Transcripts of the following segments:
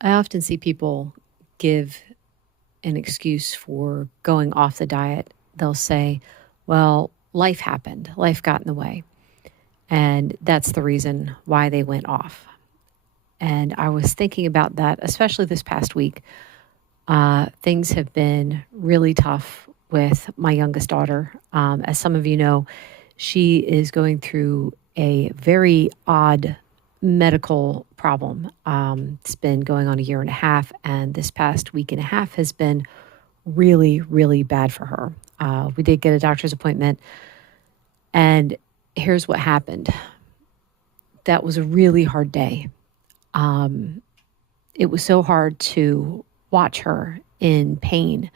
I often see people give an excuse for going off the diet. They'll say, well, life happened, life got in the way. And that's the reason why they went off. And I was thinking about that, especially this past week. Things have been really tough with my youngest daughter. As some of you know, she is going through a very odd medical problem. It's been going on a year and a half, and this past week and a half has been really, really bad for her. We did get a doctor's appointment, and here's what happened. That was a really hard day. It was so hard to watch her in pain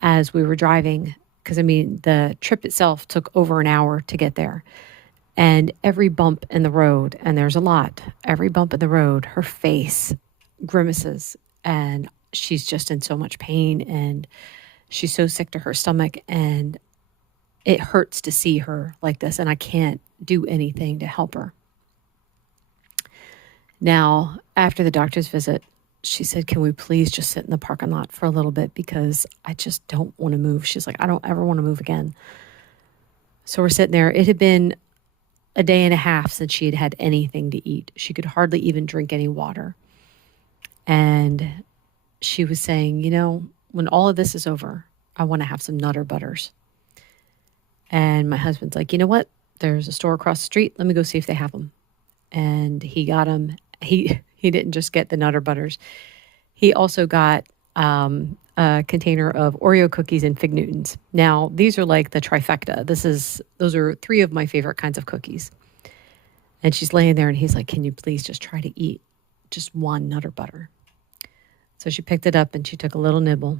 as we were driving, because the trip itself took over an hour to get there. And every bump in the road, and there's a lot, every bump in the road, her face grimaces, and she's just in so much pain, and she's so sick to her stomach, and it hurts to see her like this, and I can't do anything to help her. Now, after the doctor's visit, she said, can we please just sit in the parking lot for a little bit because I just don't want to move. She's like, I don't ever want to move again. So we're sitting there. It had been a day and a half since she had had anything to eat. She could hardly even drink any water. And she was saying, when all of this is over, I want to have some Nutter Butters. And my husband's like, you know what? There's a store across the street. Let me go see if they have them. And he got them. He didn't just get the Nutter Butters. He also got a container of Oreo cookies and Fig Newtons. Now, these are like the trifecta. Those are three of my favorite kinds of cookies. And she's laying there and he's like, can you please just try to eat just one Nutter Butter? So she picked it up and she took a little nibble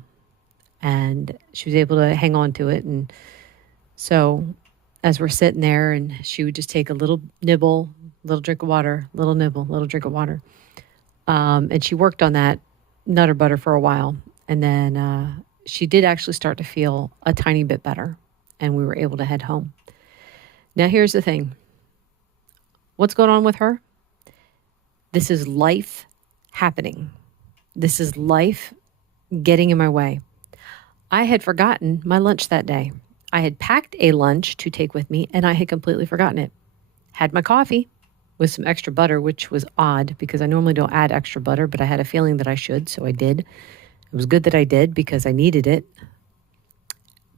and she was able to hang on to it. And so as we're sitting there and she would just take a little nibble, little drink of water, little nibble, little drink of water. And she worked on that Nutter Butter for a while. And then she did actually start to feel a tiny bit better. And we were able to head home. Now, here's the thing. What's going on with her? This is life happening. This is life getting in my way. I had forgotten my lunch that day. I had packed a lunch to take with me, and I had completely forgotten it. Had my coffee with some extra butter, which was odd because I normally don't add extra butter, but I had a feeling that I should, so I did. It was good that I did because I needed it.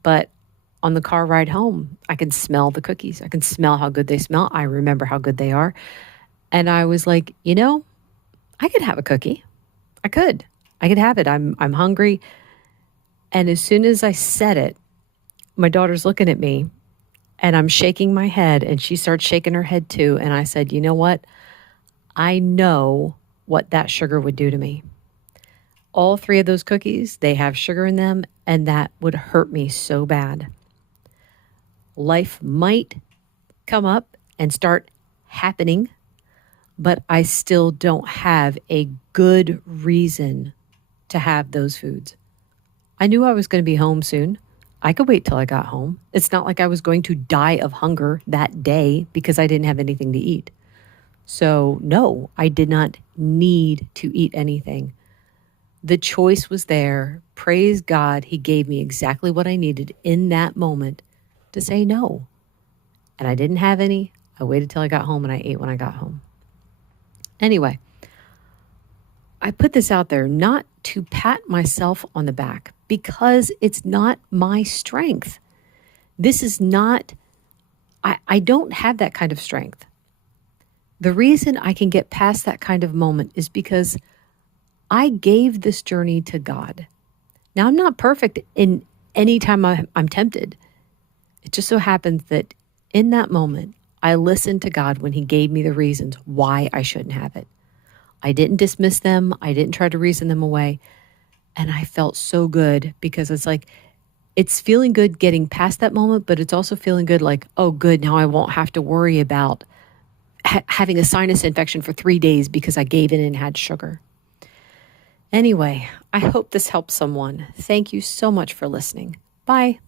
But on the car ride home, I could smell the cookies. I can smell how good they smell. I remember how good they are. And I was like, I could have a cookie. I could have it. I'm hungry. And as soon as I said it, my daughter's looking at me and I'm shaking my head and she starts shaking her head too. And I said, you know what? I know what that sugar would do to me. All three of those cookies, they have sugar in them, and that would hurt me so bad. Life might come up and start happening, but I still don't have a good reason to have those foods. I knew I was going to be home soon. I could wait till I got home. It's not like I was going to die of hunger that day because I didn't have anything to eat. So no, I did not need to eat anything. The choice was there. Praise God, He gave me exactly what I needed in that moment to say no. And I didn't have any. I waited till I got home and I ate when I got home. Anyway, I put this out there not to pat myself on the back because it's not my strength. This is not, I don't have that kind of strength. The reason I can get past that kind of moment is because I gave this journey to God. Now, I'm not perfect in any time I'm tempted. It just so happens that in that moment, I listened to God when He gave me the reasons why I shouldn't have it. I didn't dismiss them. I didn't try to reason them away. And I felt so good because it's like, it's feeling good getting past that moment, but it's also feeling good like, oh, good, now I won't have to worry about having a sinus infection for 3 days because I gave in and had sugar. Anyway, I hope this helps someone. Thank you so much for listening. Bye.